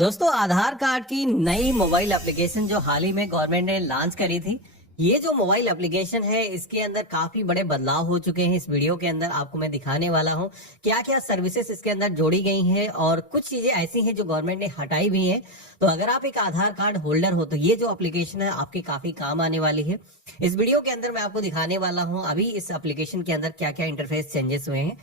दोस्तों, आधार कार्ड की नई मोबाइल एप्लीकेशन जो हाल ही में गवर्नमेंट ने लॉन्च करी थी। ये जो मोबाइल एप्लीकेशन है इसके अंदर काफी बड़े बदलाव हो चुके हैं। इस वीडियो के अंदर आपको मैं दिखाने वाला हूँ क्या क्या सर्विसेज इसके अंदर जोड़ी गई हैं और कुछ चीजें ऐसी हैं जो गवर्नमेंट ने हटाई भी हैं। तो अगर आप एक आधार कार्ड होल्डर हो तो ये जो एप्लीकेशन है आपके काफी काम आने वाली है। इस वीडियो के अंदर मैं आपको दिखाने वाला हूँ अभी इस एप्लीकेशन के अंदर क्या क्या इंटरफेस चेंजेस हुए हैं।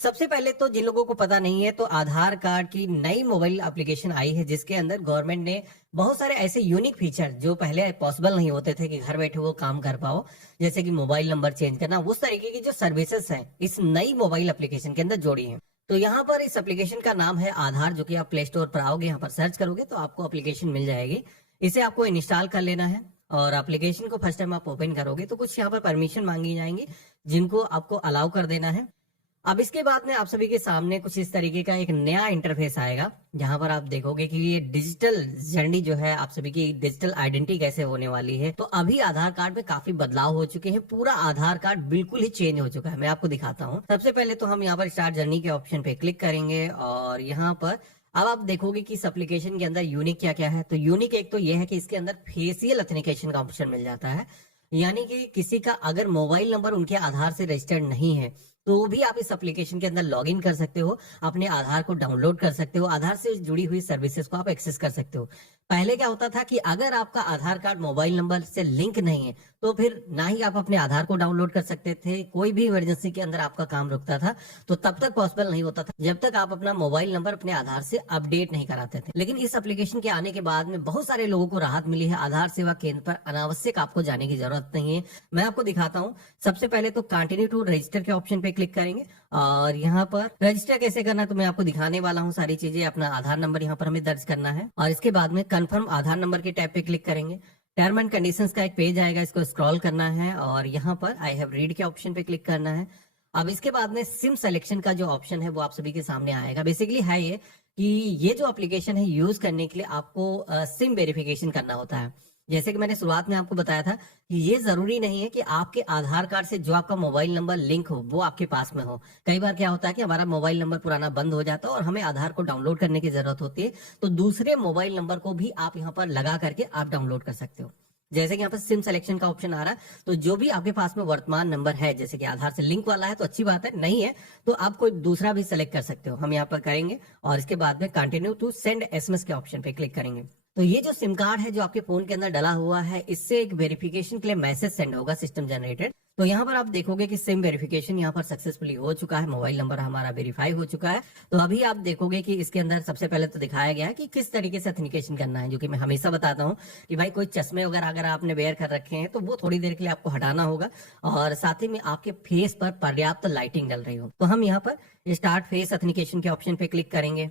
सबसे पहले तो जिन लोगों को पता नहीं है तो आधार कार्ड की नई मोबाइल एप्लीकेशन आई है जिसके अंदर गवर्नमेंट ने बहुत सारे ऐसे यूनिक फीचर जो पहले पॉसिबल नहीं होते थे कि घर बैठे वो काम कर पाओ, जैसे कि मोबाइल नंबर चेंज करना, उस तरीके की जो सर्विसेज हैं इस नई मोबाइल एप्लीकेशन के अंदर जोड़ी हैं। तो यहाँ पर इस एप्लीकेशन का नाम है आधार, जो कि आप प्ले स्टोर पर आओगे, यहाँ पर सर्च करोगे तो आपको एप्लीकेशन मिल जाएगी। इसे आपको इंस्टॉल कर लेना है और एप्लीकेशन को फर्स्ट टाइम आप ओपन करोगे तो कुछ यहाँ पर परमिशन मांगी जाएंगी जिनको आपको अलाउ कर देना है। अब इसके बाद में आप सभी के सामने कुछ इस तरीके का एक नया इंटरफेस आएगा जहां पर आप देखोगे कि ये डिजिटल जर्नी जो है, आप सभी की डिजिटल आइडेंटिटी कैसे होने वाली है। तो अभी आधार कार्ड में काफी बदलाव हो चुके हैं, पूरा आधार कार्ड बिल्कुल ही चेंज हो चुका है। मैं आपको दिखाता हूँ। सबसे पहले तो हम यहाँ पर स्टार्ट जर्नी के ऑप्शन पे क्लिक करेंगे और यहाँ पर अब आप देखोगे कि इस एप्लीकेशन के अंदर यूनिक क्या क्या है। तो यूनिक एक तो ये है कि इसके अंदर फेशियल ऑथेंटिकेशन का ऑप्शन मिल जाता है, यानी कि किसी का अगर मोबाइल नंबर उनके आधार से रजिस्टर्ड नहीं है तो भी आप इस एप्लीकेशन के अंदर लॉग इन कर सकते हो, अपने आधार को डाउनलोड कर सकते हो, आधार से जुड़ी हुई सर्विसेज को आप एक्सेस कर सकते हो। पहले क्या होता था कि अगर आपका आधार कार्ड मोबाइल नंबर से लिंक नहीं है तो फिर ना ही आप अपने आधार को डाउनलोड कर सकते थे, कोई भी इमरजेंसी के अंदर आपका काम रुकता था तो तब तक पॉसिबल नहीं होता था जब तक आप अपना मोबाइल नंबर अपने आधार से अपडेट नहीं कराते थे। लेकिन इस एप्लीकेशन के आने के बाद में बहुत सारे लोगों को राहत मिली है। आधार सेवा केंद्र पर अनावश्यक आपको जाने की जरूरत नहीं है। मैं आपको दिखाता हूँ। सबसे पहले तो कंटिन्यू टू रजिस्टर के ऑप्शन पे क्लिक करेंगे और यहाँ पर रजिस्टर कैसे करना है तो मैं आपको दिखाने वाला हूँ सारी चीजें। अपना आधार नंबर यहाँ पर हमें दर्ज करना है और इसके बाद में कंफर्म आधार नंबर के टैब पे क्लिक करेंगे। टर्म एंड कंडीशंस का एक पेज आएगा, इसको स्क्रॉल करना है और यहाँ पर आई हैव रीड के ऑप्शन पे क्लिक करना है। अब इसके बाद में सिम सिलेक्शन का जो ऑप्शन है वो आप सभी के सामने आएगा। बेसिकली है ये कि ये जो एप्लीकेशन है यूज करने के लिए आपको सिम वेरिफिकेशन करना होता है। जैसे कि मैंने शुरुआत में आपको बताया था कि ये जरूरी नहीं है कि आपके आधार कार्ड से जो आपका मोबाइल नंबर लिंक हो वो आपके पास में हो। कई बार क्या होता है कि हमारा मोबाइल नंबर पुराना बंद हो जाता है और हमें आधार को डाउनलोड करने की जरूरत होती है, तो दूसरे मोबाइल नंबर को भी आप यहाँ पर लगा करके आप डाउनलोड कर सकते हो। जैसे कि यहाँ पर सिम सिलेक्शन का ऑप्शन आ रहा है, तो जो भी आपके पास में वर्तमान नंबर है, जैसे कि आधार से लिंक वाला है तो अच्छी बात है, नहीं है तो आप कोई दूसरा भी सिलेक्ट कर सकते हो। हम यहाँ पर करेंगे और इसके बाद में कंटिन्यू टू सेंड एसएमएस के ऑप्शन पे क्लिक करेंगे। तो ये जो सिम कार्ड है जो आपके फोन के अंदर डला हुआ है, इससे एक वेरिफिकेशन के लिए मैसेज सेंड होगा सिस्टम जनरेटेड। तो यहाँ पर आप देखोगे कि सिम वेरिफिकेशन यहाँ पर सक्सेसफुली हो चुका है, मोबाइल नंबर हमारा वेरीफाई हो चुका है। तो अभी आप देखोगे कि इसके अंदर सबसे पहले तो दिखाया गया है कि किस तरीके से ऑथेंटिकेशन करना है, जो कि मैं हमेशा बताता हूँ कि भाई कोई चश्मे वगैरह अगर आपने वेयर कर रखे हैं तो वो थोड़ी देर के लिए आपको हटाना होगा और साथ ही में आपके फेस पर पर्याप्त लाइटिंग डल रही हो। तो हम यहाँ पर स्टार्ट फेस ऑथेंटिकेशन के ऑप्शन पे क्लिक करेंगे,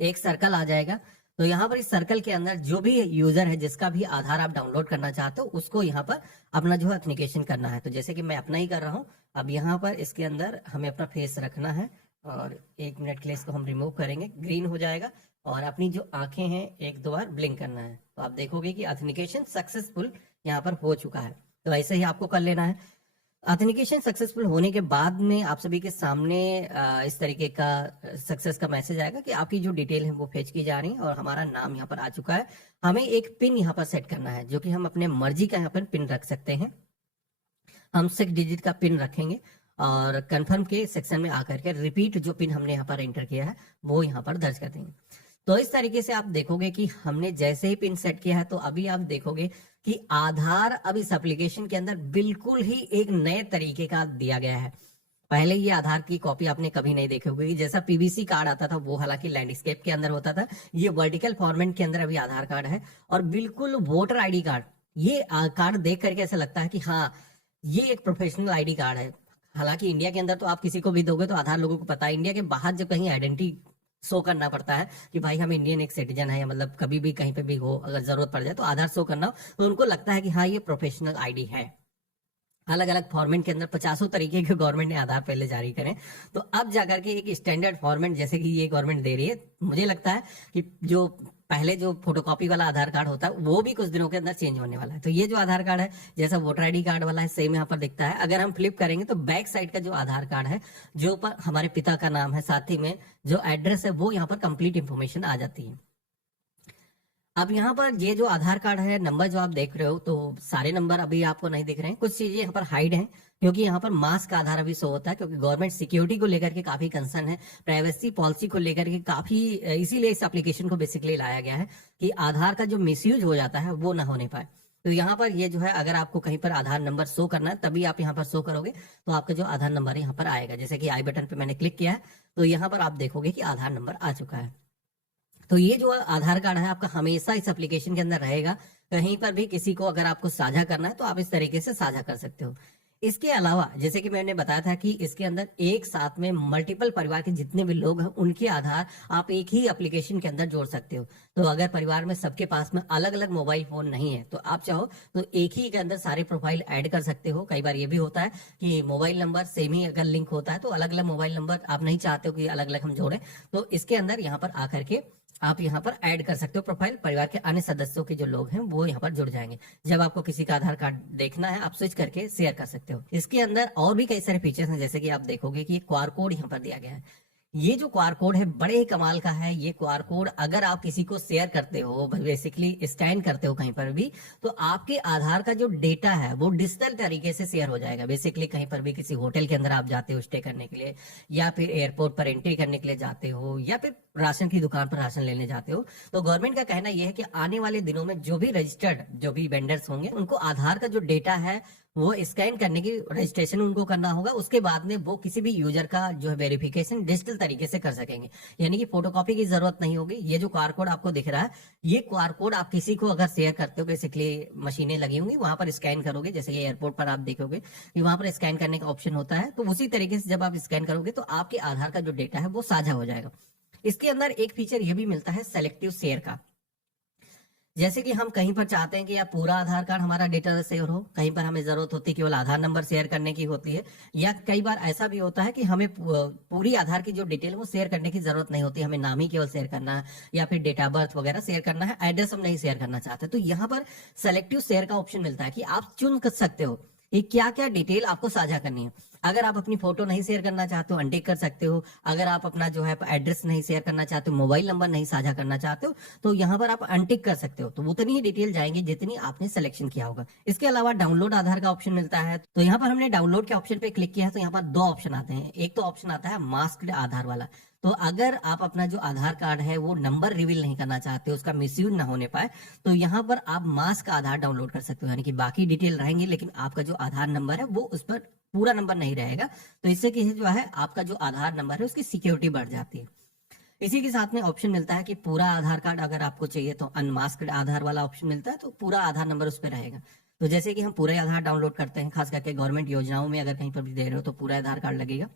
एक सर्कल आ जाएगा। तो यहाँ पर इस सर्कल के अंदर जो भी यूजर है जिसका भी आधार आप डाउनलोड करना चाहते हो उसको यहाँ पर अपना जो है ऑथेंटिकेशन करना है। तो जैसे कि मैं अपना ही कर रहा हूँ। अब यहाँ पर इसके अंदर हमें अपना फेस रखना है और 1 मिनट के लिए इसको हम रिमूव करेंगे, ग्रीन हो जाएगा और अपनी जो आंखें हैं 1-2 बार ब्लिंक करना है। तो आप देखोगे कि ऑथेंटिकेशन सक्सेसफुल यहाँ पर हो चुका है। तो ऐसे ही आपको कर लेना है। ऑथेंटिकेशन सक्सेसफुल होने के बाद में आप सभी के सामने इस तरीके का सक्सेस का मैसेज आएगा कि आपकी जो डिटेल है वो फेच की जा रही है और हमारा नाम यहाँ पर आ चुका है। हमें एक पिन यहाँ पर सेट करना है जो कि हम अपने मर्जी का यहाँ पर पिन रख सकते हैं। हम 6 डिजिट का पिन रखेंगे और कंफर्म के सेक्शन में आकर के रिपीट जो पिन हमने यहाँ पर एंटर किया है वो यहाँ पर दर्ज कर देंगे। तो इस तरीके से आप देखोगे कि हमने जैसे ही पिन सेट किया है तो अभी आप देखोगे कि आधार अब इस एप्लीकेशन के अंदर बिल्कुल ही एक नए तरीके का दिया गया है। पहले ये आधार की कॉपी आपने कभी नहीं देखी होगी। जैसा पीवीसी कार्ड आता था वो हालांकि लैंडस्केप के अंदर होता था, ये वर्टिकल फॉर्मेट के अंदर अभी आधार कार्ड है और बिल्कुल वोटर आईडी कार्ड। ये कार्ड देख करके ऐसा लगता है कि हाँ ये एक प्रोफेशनल आईडी कार्ड है। हालांकि इंडिया के अंदर तो आप किसी को भी दोगे तो आधार लोगों को पता है, इंडिया के बाहर जब कहीं आइडेंटिटी शो करना पड़ता है कि भाई हम इंडियन एक सिटीजन है, मतलब कभी भी कहीं पे भी हो अगर जरूरत पड़ जाए तो आधार शो करना हो तो उनको लगता है कि हाँ ये प्रोफेशनल आईडी है। अलग अलग फॉर्मेट के अंदर 50 तरीके के गवर्नमेंट ने आधार पहले जारी करें, तो अब जाकर के एक स्टैंडर्ड फॉर्मेट जैसे कि ये गवर्नमेंट दे रही है। मुझे लगता है कि जो पहले जो फोटोकॉपी वाला आधार कार्ड होता है वो भी कुछ दिनों के अंदर चेंज होने वाला है। तो ये जो आधार कार्ड है जैसा वोटर आईडी कार्ड वाला है सेम यहाँ पर दिखता है। अगर हम फ्लिप करेंगे तो बैक साइड का जो आधार कार्ड है जो पर हमारे पिता का नाम है, साथ ही में जो एड्रेस है वो यहाँ पर कंप्लीट इंफॉर्मेशन आ जाती है। अब यहाँ पर ये जो आधार कार्ड है, नंबर जो आप देख रहे हो, तो सारे नंबर अभी आपको नहीं दिख रहे हैं, कुछ चीजें यहाँ पर हाइड हैं क्योंकि यहाँ पर मास्क का आधार अभी शो होता है, क्योंकि गवर्नमेंट सिक्योरिटी को लेकर के काफी कंसर्न है, प्राइवेसी पॉलिसी को लेकर के काफी, इसीलिए इस एप्लीकेशन को बेसिकली लाया गया है कि आधार का जो मिसयूज हो जाता है वो ना होने पाए। तो यहाँ पर ये जो है, अगर आपको कहीं पर आधार नंबर शो करना है तभी आप यहाँ पर शो करोगे, तो आपका जो आधार नंबर है यहाँ पर आएगा। जैसे कि आई बटन पे मैंने क्लिक किया है तो यहाँ पर आप देखोगे कि आधार नंबर आ चुका है। तो ये जो आधार कार्ड है आपका हमेशा इस एप्लीकेशन के अंदर रहेगा। कहीं पर भी किसी को अगर आपको साझा करना है तो आप इस तरीके से साझा कर सकते हो। इसके अलावा जैसे कि मैंने बताया था कि इसके अंदर एक साथ में मल्टीपल परिवार के जितने भी लोग हैं उनके आधार आप एक ही एप्लीकेशन के अंदर जोड़ सकते हो। तो अगर परिवार में सबके पास में अलग अलग मोबाइल फोन नहीं है तो आप चाहो तो एक ही के अंदर सारे प्रोफाइल ऐड कर सकते हो। कई बार ये भी होता है कि मोबाइल नंबर सेम ही अगर लिंक होता है तो अलग अलग मोबाइल नंबर आप नहीं चाहते हो कि अलग अलग हम जोड़ें, तो इसके अंदर यहाँ पर आकर के आप यहाँ पर ऐड कर सकते हो प्रोफाइल। परिवार के अन्य सदस्यों के जो लोग हैं वो यहाँ पर जुड़ जाएंगे। जब आपको किसी का आधार कार्ड देखना है आप स्विच करके शेयर कर सकते हो। इसके अंदर और भी कई सारे फीचर्स हैं, जैसे कि आप देखोगे कि क्यूआर कोड यहाँ पर दिया गया है। ये जो क्यूआर कोड है बड़े ही कमाल का है। ये क्यूआर कोड अगर आप किसी को शेयर करते हो, बेसिकली स्कैन करते हो कहीं पर भी, तो आपके आधार का जो डेटा है वो डिजिटल तरीके से शेयर हो जाएगा। बेसिकली कहीं पर भी किसी होटल के अंदर आप जाते हो स्टे करने के लिए, या फिर एयरपोर्ट पर एंट्री करने के लिए जाते हो, या फिर राशन की दुकान पर राशन लेने जाते हो, तो गवर्नमेंट का कहना यह है कि आने वाले दिनों में जो भी रजिस्टर्ड जो भी वेंडर्स होंगे उनको आधार का जो डेटा है वो स्कैन करने की रजिस्ट्रेशन उनको करना होगा। उसके बाद में वो किसी भी यूजर का जो है वेरिफिकेशन डिजिटल तरीके से कर सकेंगे, यानी कि फोटोकॉपी की जरूरत नहीं होगी। ये जो क्यूआर कोड आपको दिख रहा है, ये क्यूआर कोड आप किसी को अगर शेयर करते हो, बेसिकली मशीनें लगी होंगी वहां पर स्कैन करोगे, जैसे ये एयरपोर्ट पर आप देखोगे कि वहां पर स्कैन करने का ऑप्शन होता है, तो उसी तरीके से जब आप स्कैन करोगे तो आपके आधार का जो डेटा है वो साझा हो जाएगा। इसके अंदर एक फीचर ये भी मिलता है सेलेक्टिव शेयर का। जैसे कि हम कहीं पर चाहते हैं कि यार पूरा आधार कार्ड हमारा डेटा शेयर हो, कहीं पर हमें जरूरत होती है केवल आधार नंबर शेयर करने की होती है, या कई बार ऐसा भी होता है कि हमें पूरी आधार की जो डिटेल वो शेयर करने की जरूरत नहीं होती, हमें नाम ही केवल शेयर करना है या फिर डेट ऑफ बर्थ वगैरह शेयर करना है, एड्रेस हम नहीं शेयर करना चाहते। तो यहाँ पर सेलेक्टिव शेयर का ऑप्शन मिलता है कि आप चुन कर सकते हो कि क्या क्या डिटेल आपको साझा करनी है। अगर आप अपनी फोटो नहीं शेयर करना चाहते हो अनटिक कर सकते हो। अगर आप अपना जो है एड्रेस नहीं शेयर करना चाहते हो, मोबाइल नंबर नहीं साझा करना चाहते हो, तो यहाँ पर आप अनटिक कर सकते हो। तो उतनी ही डिटेल जाएंगी जितनी आपने सिलेक्शन किया होगा। इसके अलावा डाउनलोड आधार का ऑप्शन मिलता है। तो यहाँ पर हमने डाउनलोड के ऑप्शन पे क्लिक किया है तो यहाँ पर दो ऑप्शन आते हैं। एक तो ऑप्शन आता है मास्क्ड आधार वाला। तो अगर आप अपना जो आधार कार्ड है वो नंबर रिवील नहीं करना चाहते, उसका मिसयूज ना होने पाए, तो यहाँ पर आप मास्क आधार डाउनलोड कर सकते हो, यानी कि बाकी डिटेल रहेंगी लेकिन आपका जो आधार नंबर है वो उस पर पूरा नंबर नहीं रहेगा। तो इससे कि जो है आपका जो आधार नंबर है उसकी सिक्योरिटी बढ़ जाती है। इसी के साथ में ऑप्शन मिलता है कि पूरा आधार कार्ड अगर आपको चाहिए तो अनमास्क्ड आधार वाला ऑप्शन मिलता है, तो पूरा आधार नंबर उस पर रहेगा। तो जैसे कि हम पूरे आधार डाउनलोड करते हैं, खास करके गवर्नमेंट योजनाओं में अगर कहीं पर भी दे रहे हो तो पूरा आधार कार्ड लगेगा,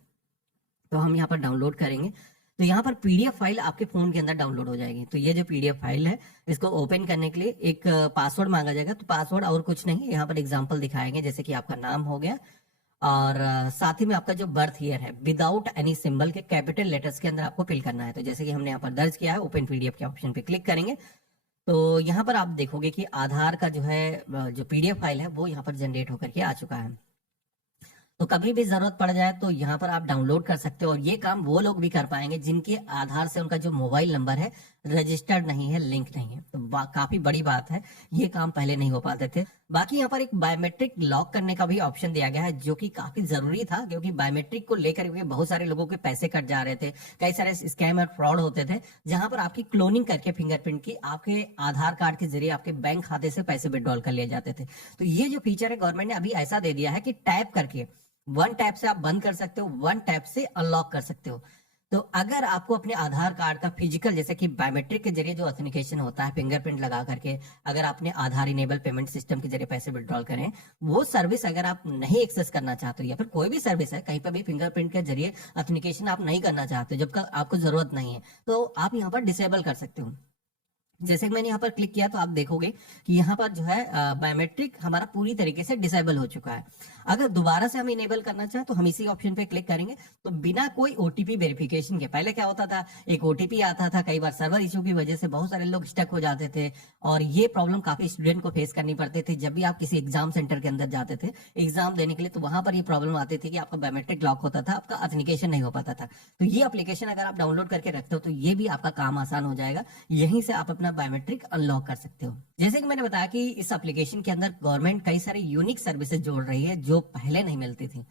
तो हम यहाँ पर डाउनलोड करेंगे तो यहाँ पर पीडीएफ फाइल आपके फोन के अंदर डाउनलोड हो जाएगी। तो ये जो पीडीएफ फाइल है इसको ओपन करने के लिए एक पासवर्ड मांगा जाएगा। तो पासवर्ड और कुछ नहीं, यहाँ पर एग्जांपल दिखाएंगे, जैसे कि आपका नाम हो गया और साथ ही में आपका जो बर्थ ईयर है विदाउट एनी सिंबल के कैपिटल लेटर्स के अंदर आपको फिल करना है। तो जैसे कि हमने यहाँ पर दर्ज किया है, ओपन पीडीएफ के ऑप्शन पे क्लिक करेंगे तो यहाँ पर आप देखोगे कि आधार का जो है जो पीडीएफ फाइल है वो यहाँ पर जनरेट होकर के आ चुका है। तो कभी भी जरूरत पड़ जाए तो यहाँ पर आप डाउनलोड कर सकते हो। और ये काम वो लोग भी कर पाएंगे जिनके आधार से उनका जो मोबाइल नंबर है रजिस्टर्ड नहीं है, लिंक नहीं है। तो काफी बड़ी बात है, ये काम पहले नहीं हो पाते थे। बाकी यहाँ पर एक बायोमेट्रिक लॉक करने का भी ऑप्शन दिया गया है जो कि काफी जरूरी था, क्योंकि बायोमेट्रिक को लेकर के बहुत सारे लोगों के पैसे कट जा रहे थे, कई सारे स्कैम और फ्रॉड होते थे, जहां पर आपकी क्लोनिंग करके फिंगरप्रिंट की आपके आधार कार्ड के जरिए आपके बैंक खाते से पैसे विड्रॉल कर लिए जाते थे। तो ये जो फीचर है गवर्नमेंट ने अभी ऐसा दे दिया है कि टैप करके वन टैप से आप बंद कर सकते हो, वन टैप से अनलॉक कर सकते हो। तो अगर आपको अपने आधार कार्ड का फिजिकल जैसे कि बायोमेट्रिक के जरिए जो ऑथेंटिकेशन होता है फिंगरप्रिंट लगा करके, अगर आपने आधार इनेबल पेमेंट सिस्टम के जरिए पैसे विड्रॉल करें, वो सर्विस अगर आप नहीं एक्सेस करना चाहते हो, या फिर कोई भी सर्विस है कहीं पर भी फिंगरप्रिंट के जरिए ऑथेंटिकेशन आप नहीं करना चाहते जब तक आपको जरूरत नहीं है, तो आप यहाँ पर डिसेबल कर सकते हो। जैसे कि मैंने यहाँ पर क्लिक किया तो आप देखोगे कि यहाँ पर जो है बायोमेट्रिक हमारा पूरी तरीके से डिसेबल हो चुका है। अगर दोबारा से हम इनेबल करना चाहें तो हम इसी ऑप्शन पे क्लिक करेंगे। तो बिना कोई ओटीपी वेरिफिकेशन के, पहले क्या होता था एक ओटीपी आता था, कई बार सर्वर इशू की वजह से बहुत सारे लोग स्टक हो जाते थे और ये प्रॉब्लम काफी स्टूडेंट को फेस करनी पड़ती थी। जब भी आप किसी एग्जाम सेंटर के अंदर जाते थे एग्जाम देने के लिए, तो वहां पर ये प्रॉब्लम आती थी कि आपका बायोमेट्रिक लॉक होता था, आपका ऑथेंटिकेशन नहीं हो पाता था। तो ये एप्लीकेशन अगर आप डाउनलोड करके रखते हो तो ये भी आपका काम आसान हो जाएगा। यहीं से आप अपना अपना बायोमेट्रिक अनलॉक कर सकते हो। जैसे कि मैंने बताया कि इस एप्लीकेशन के अंदर गवर्नमेंट कई सारे यूनिक सर्विसेज जोड़ रही है जो पहले नहीं मिलती थी।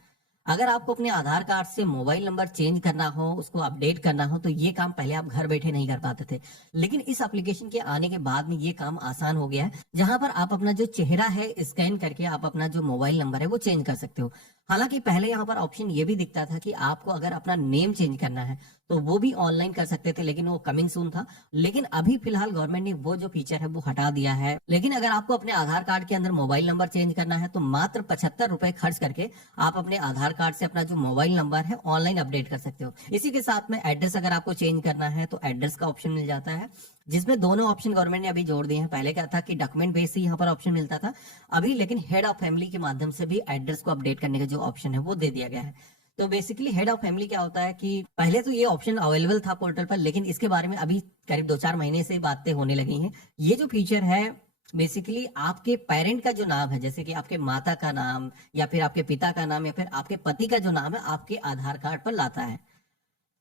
अगर आपको अपने आधार कार्ड से मोबाइल नंबर चेंज करना हो, उसको अपडेट करना हो, तो ये काम पहले आप घर बैठे नहीं कर पाते थे। लेकिन इस एप्लीकेशन के आने के बाद में ये काम आसान हो गया है, जहां पर आप अपना जो चेहरा है स्कैन करके आप अपना जो मोबाइल नंबर है वो चेंज कर सकते हो। हालांकि पहले यहाँ पर ऑप्शन ये भी दिखता था कि आपको अगर अपना नेम चेंज करना है तो वो भी ऑनलाइन कर सकते थे, लेकिन वो कमिंग सून था। लेकिन अभी फिलहाल गवर्नमेंट ने वो जो फीचर है वो हटा दिया है। लेकिन अगर आपको अपने आधार कार्ड के अंदर मोबाइल नंबर चेंज करना है तो मात्र 75 रुपए खर्च करके आप अपने आधार कार्ड से अपना जो मोबाइल नंबर है ऑनलाइन अपडेट कर सकते हो। इसी के साथ में एड्रेस अगर आपको चेंज करना है तो एड्रेस का ऑप्शन मिल जाता है, जिसमें दोनों ऑप्शन गवर्नमेंट ने अभी जोड़ दिए हैं। पहले क्या था कि डॉक्यूमेंट बेस से यहाँ पर ऑप्शन मिलता था, अभी लेकिन हेड ऑफ फैमिली के माध्यम से भी एड्रेस को अपडेट करने का जो ऑप्शन है वो दे दिया गया है। तो बेसिकली हेड ऑफ फैमिली क्या होता है कि पहले तो ये ऑप्शन अवेलेबल था पोर्टल पर, लेकिन इसके बारे में अभी करीब 2-4 महीने से बातें होने लगी हैं। ये जो फीचर है बेसिकली आपके पेरेंट का जो नाम है, जैसे कि आपके माता का नाम या फिर आपके पिता का नाम या फिर आपके पति का जो नाम है, आपके आधार कार्ड पर लाता है।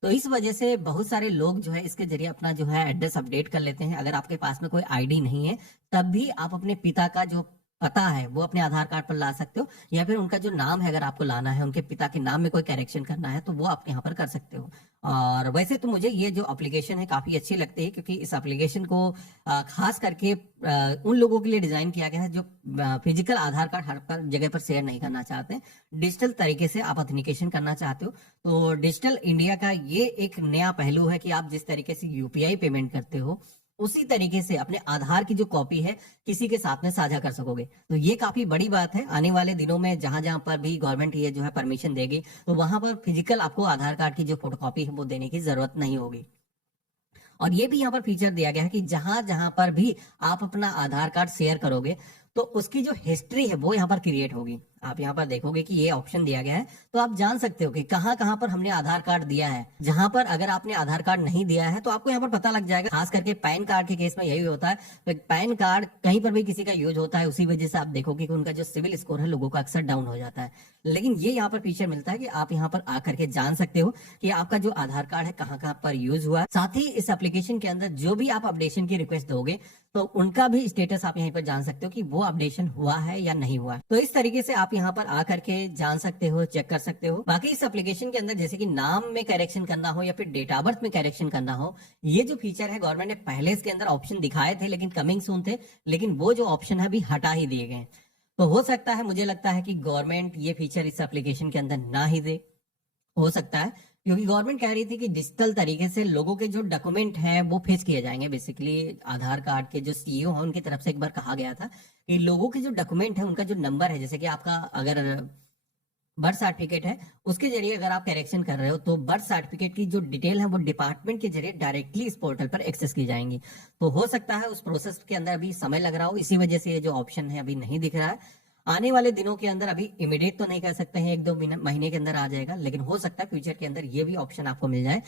तो इस वजह से बहुत सारे लोग जो है इसके जरिए अपना जो है एड्रेस अपडेट कर लेते हैं। अगर आपके पास में कोई आईडी नहीं है तब भी आप अपने पिता का जो पता है वो अपने आधार कार्ड पर ला सकते हो, या फिर उनका जो नाम है अगर आपको लाना है, उनके पिता के नाम में कोई करेक्शन करना है तो वो आप यहाँ पर कर सकते हो। और वैसे तो मुझे ये जो एप्लीकेशन है काफी अच्छी लगती है, क्योंकि इस एप्लीकेशन को खास करके उन लोगों के लिए डिजाइन किया गया है जो फिजिकल आधार कार्ड हर जगह पर शेयर नहीं करना चाहते, डिजिटल तरीके से आप ऑथेंटिकेशन करना चाहते हो। तो डिजिटल इंडिया का ये एक नया पहलू है कि आप जिस तरीके से यूपीआई पेमेंट करते हो उसी तरीके से अपने आधार की जो कॉपी है किसी के साथ में साझा कर सकोगे। तो ये काफी बड़ी बात है। आने वाले दिनों में जहां जहां पर भी गवर्नमेंट ये जो है परमिशन देगी तो वहां पर फिजिकल आपको आधार कार्ड की जो फोटोकॉपी है वो देने की जरूरत नहीं होगी। और ये भी यहाँ पर फीचर दिया गया है कि जहां जहां पर भी आप अपना आधार कार्ड शेयर करोगे तो उसकी जो हिस्ट्री है वो यहाँ पर क्रिएट होगी। आप यहाँ पर देखोगे कि ये ऑप्शन दिया गया है, तो आप जान सकते हो कि कहाँ कहाँ पर हमने आधार कार्ड दिया है। जहां पर अगर आपने आधार कार्ड नहीं दिया है तो आपको यहाँ पर पता लग जाएगा। खास करके पैन कार्ड के केस में यही होता है, तो पैन कार्ड कहीं पर भी किसी का यूज होता है, उसी वजह से आप देखोगे कि उनका जो सिविल स्कोर है लोगों का अक्सर डाउन हो जाता है। लेकिन ये यहाँ पर फीचर मिलता है कि आप यहाँ पर आकर के जान सकते हो कि आपका जो आधार कार्ड है कहाँ कहाँ पर यूज हुआ है। साथ ही इस एप्लीकेशन के अंदर जो भी आप अपडेशन की रिक्वेस्ट दोगे तो उनका भी स्टेटस आप यहीं पर जान सकते हो कि वो अपडेशन हुआ है या नहीं हुआ। तो इस तरीके से आप यहाँ पर आकर के जान सकते हो, चेक कर सकते हो। बाकी इस एप्लीकेशन के अंदर जैसे कि नाम में करेक्शन करना हो या फिर डेट ऑफ बर्थ में करेक्शन करना हो, ये जो फीचर है गवर्नमेंट ने पहले इसके अंदर ऑप्शन दिखाए थे लेकिन कमिंग सून थे, लेकिन वो जो ऑप्शन है अभी हटा ही दिए गए। तो हो सकता है, मुझे लगता है कि गवर्नमेंट ये फीचर इस एप्लीकेशन के अंदर ना ही दे, हो सकता है, क्योंकि गवर्नमेंट कह रही थी कि डिजिटल तरीके से लोगों के जो डॉक्यूमेंट हैं वो फेच किए जाएंगे। बेसिकली आधार कार्ड के जो सीईओ हैं उनकी तरफ से एक बार कहा गया था कि लोगों के जो डॉक्यूमेंट है उनका जो नंबर है, जैसे कि आपका अगर बर्थ सर्टिफिकेट है उसके जरिए अगर आप करेक्शन कर रहे हो तो बर्थ सर्टिफिकेट की जो डिटेल है वो डिपार्टमेंट के जरिए डायरेक्टली इस पोर्टल पर एक्सेस की जाएंगी। तो हो सकता है उस प्रोसेस के अंदर अभी समय लग रहा हो, इसी वजह से ये जो ऑप्शन है अभी नहीं दिख रहा है। आने वाले दिनों के अंदर, अभी इमीडिएट तो नहीं कह सकते हैं, 1-2 महीने के अंदर आ जाएगा, लेकिन हो सकता है फ्यूचर के अंदर ये भी ऑप्शन आपको मिल जाए।